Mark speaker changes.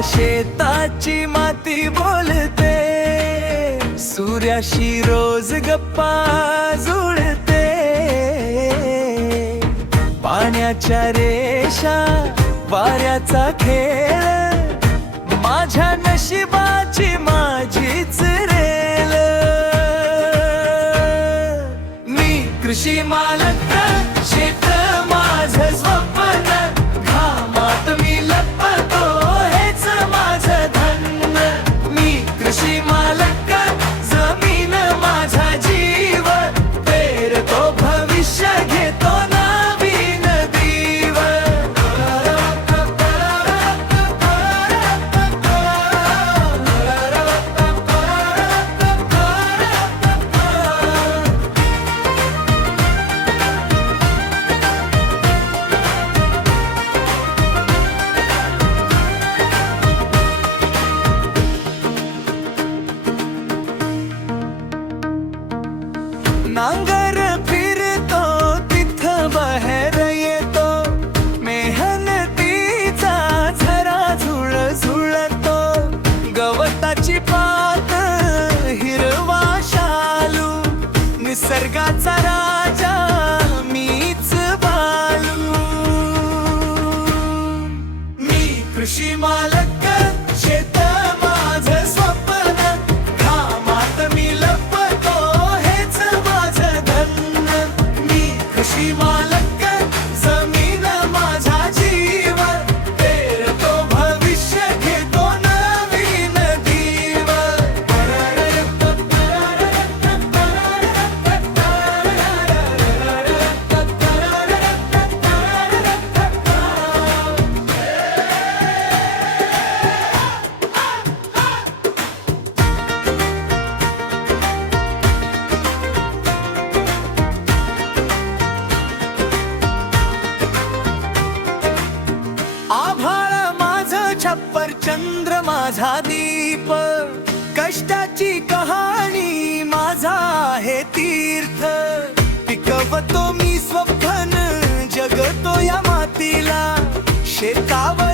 Speaker 1: शेताची माती बोलते. सूर्याशी रोज गप्पा जुळते. पाण्याच्या रेषा वाऱ्याचा खेळ. माझ्या नशिबाची माझीच रेल. मी कृषी मालक नांगर फिरतो तिथं बाहेर येतो मेहनतीचा झरा झुळ झुळतो गवताची पात हिरवा शालू निसर्गाचा राजा मीच बालू. मी कृषी मालक आभाळ माझ छप्पर चंद्र माझा दीप. कष्टाची कहाणी माझा आहे तीर्थ. पिकवतो मी स्वप्न जगतो या मातीला. शेतावर